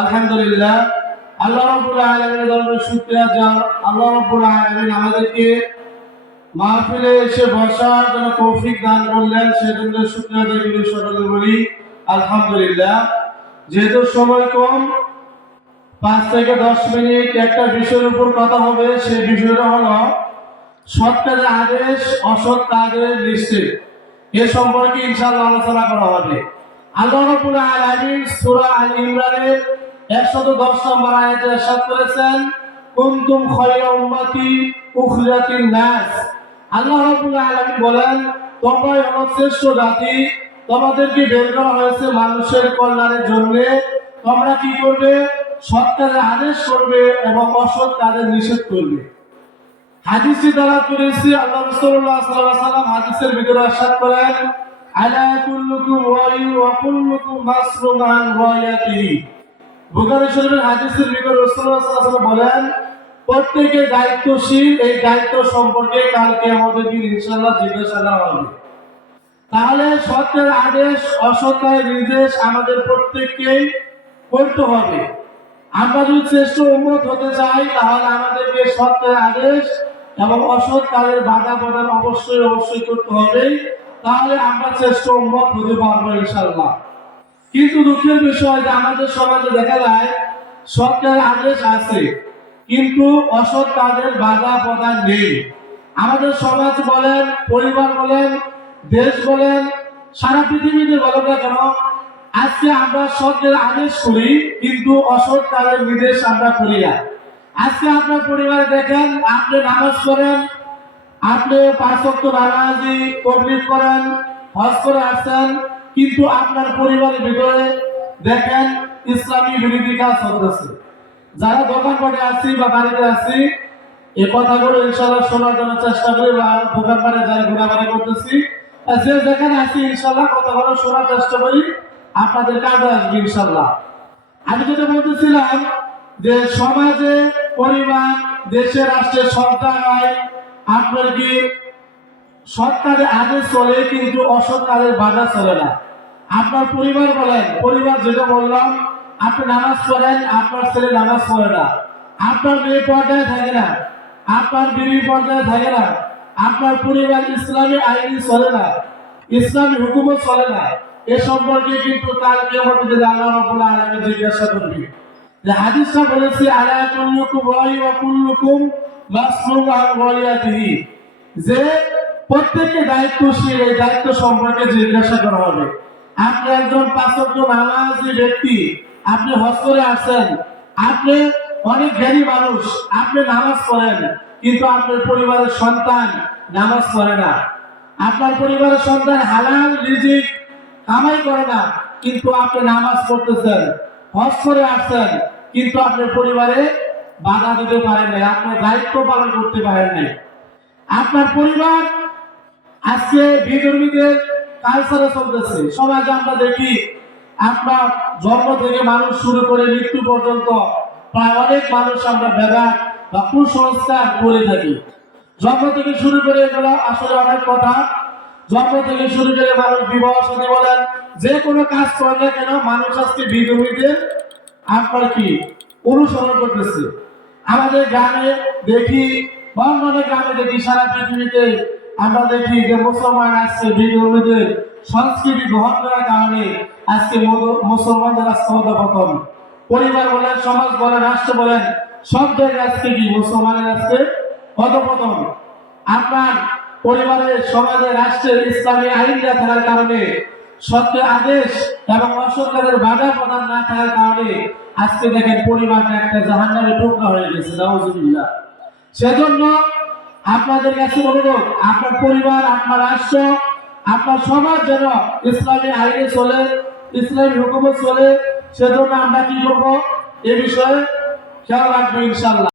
আলহামদুলিল্লাহ, আল্লাহ রাব্বুল আলামিনের দরবারে শুকরিয়া আল্লাহ রাব্বুল আলামিন আমাদেরকে মাহফিলে এসে বসার জন্য তৌফিক দান করলেন, সেজন্য শুকরিয়া আদায় করি সকলে বলি, আলহামদুলিল্লাহ। যেহেতু সময় কম, পাঁচ থেকে দশ মিনিট একটা বিষয়ের উপর কথা হবে, সেই বিষয়টা হলো সৎ কাজের আদেশ, অসৎ কাজের নিষেধ এ সম্পর্কে ইনশাআল্লাহ আলোচনা করা হবে। আল্লাহ রাব্বুল আলামিন সূরা আল ইমরানের 110 নম্বর আয়াতে ইরশাদ করেছেন, কুনতুম খায়রা উম্মতি উখরিয়াতিন নাস। আল্লাহ বলেন, তোমরাই হলো শ্রেষ্ঠ জাতি, তোমাদেরকে হয়েছে মানুষের কল্যাণের জন্য। তোমরা কি করবে? সৎ আদেশ করবে এবং অসৎ কাজের নিষেধ করবে। হাদিসটি দ্বারা করেছি আল্লাহ হাদিসের ভিতরে ইরশাদ করেন, আলা কুল্লুকুম ওয়া কুল্লুকুম মাসরুম আন রায়াতিহি বুখারী শরীফের হাদিসের ভিতরে রাসূলুল্লাহ সাল্লাল্লাহু বলেন, প্রত্যেকে দায়িত্বশীল এই দায়িত্ব সম্পর্কে কালকে আমাদেরকে ইনশাআল্লাহ জিজ্ঞাসা হবে। তাহলে সত্যের আদেশ, অসত্যের নির্দেশ আমাদের প্রত্যেককেই করতে হবে। আমরা যদি শ্রেষ্ঠ উন্মত হতে চাই, তাহলে আমাদেরকে সত্যের আদেশ এবং অসৎ কাজের বাধা প্রদান অবশ্যই অবশ্যই করতে হবে। তাহলে আমরা শ্রেষ্ঠ উন্মত হতে পারব ইনশাল্লাহ কিন্তু দুঃখের বিষয় যে আমাদের সমাজে দেখা যায় সত্যের আদেশ আছে, কিন্তু অসৎ কাজের বাধা প্রদান নেই। আমাদের সমাজ বলেন, পরিবার বলেন, দেশ বলেন, সারা পৃথিবীতে বলেন না কেন, আজকে আমরা সত্যের আদেশ করি, কিন্তু অসৎ কাজের নির্দেশ আমরা করি না। আজকে আপনার পরিবারে দেখেন, আপনি নামাজ করেন আপনি পাঁচক্ত নামাজি কমপ্লিট করেন, হজ করে আসছেন কিন্তু আপনার পরিবারের ভিতরে দেখেন ইসলামী বিরোধী কাজ চলতেছে। যারা দোকানপাটে আছি বা বাড়িতে আছি, এই কথাগুলো ইনশাল্লাহ শোনার জন্য চেষ্টা করি বা দোকানপাটে যারা ঘোরাঘুরি করতেছি যে যেখানে আছি ইনশাল্লাহ কথাগুলো শোনার চেষ্টা করি, আপনাদের কাজে আসবে ইনশাল্লাহ। আমি যেটা বলতেছিলাম যে সমাজে পরিবার, দেশে রাষ্ট্রের সন্তান হয় আপনার কি সৎ কাজে আদেশ চলে, কিন্তু অসৎ কাজের বাধা চলে না। আপনার পরিবার বলেন, পরিবার যেটা বললাম, আপনি নামাজ পড়েন, আপনার ছেলে নামাজ পড়ে না। আপনার মেয়ে পর্যায়ে থাকে না। আপনার বিবি পর্যায়ে থাকে না। আপনার পরিবার ইসলামী আইনি চলে না। ইসলামী হুকুমত চলে না। এ সম্পর্কে কিন্তু কালকে মধ্যে আল্লাহ রাব্বুল আলামিন জিজ্ঞাসা করবে। যে হাদিসটা বলেছে, আলা কুল্লুকুম ওয়া কুল্লুকুম মাসরুম আন যে প্রত্যেককে দায়িত্বশীল, এই দায়িত্ব সম্পর্কে জিজ্ঞাসা করা হবে। আপনি একজন পাঁচক্য নামাজি ব্যক্তি, আপনি হজ করে আসছেন আপনি অনেক জ্ঞানী মানুষ, আপনি নামাজ পড়েন, কিন্তু আপনার পরিবারের সন্তান নামাজ পড়ে না। আপনার পরিবারের সন্তান হালাল রিজিক কামাই করে না, কিন্তু আপনি নামাজ পড়তেছেন হজ করে আসছেন কিন্তু আপনার পরিবারে বাধা দিতে পারেন নাই, আপনার দায়িত্ব পালন করতে পারেন নাই। আপনার পরিবার আজকে বিধর্মীদের কালচারে চলতেছে। সমাজে আমরা দেখি আপনার জন্ম থেকে মানুষ শুরু করে মৃত্যু পর্যন্ত প্রায় অনেক মানুষ আমরা বেদাত বা কুসংস্কার করে থাকি। জন্ম থেকে শুরু করে এগুলো আসলে অনেক কথা। জন্ম থেকে শুরু করে মানুষ বিবাহ সাথে বলেন, যে কোনো কাজ করে না কেন মানুষ আজকে বিধর্মীদের আপনার কি? অনুসরণ করতেছে। আমাদের গ্রামে দেখি বা অন্যান্য গ্রামে দেখি সারা পৃথিবীতে আমরা দেখি যে মুসলমান আসছে বিধর্মীদের সংস্কৃতি গ্রহণ করার কারণে আজকে মুসলমানদের আজকে অধপতন পরিবার বলেন, সমাজ বলেন, রাষ্ট্র বলেন, সব জায়গায় আজকে কি মুসলমানের আজকে অধপতন আপনার পরিবারের সমাজে রাষ্ট্রের ইসলামী আইন না থাকার কারণে সত্য আদেশ এবং অসরকারের বাধা প্রদান না থাকার কারণে আজকে দেখেন পরিবারটা একটা জাহান্নামে টুকরা হয়ে গেছে সেজন্য আপনাদের কাছে অনুরোধ, আপনার পরিবার, আপনার রাষ্ট্র, আপনার সমাজ যেন ইসলামী আইনে চলে, ইসলামী হুকুমত চলে, সেজন্য আমরা কি করব? এ বিষয়ে খেয়াল রাখব ইনশাল্লাহ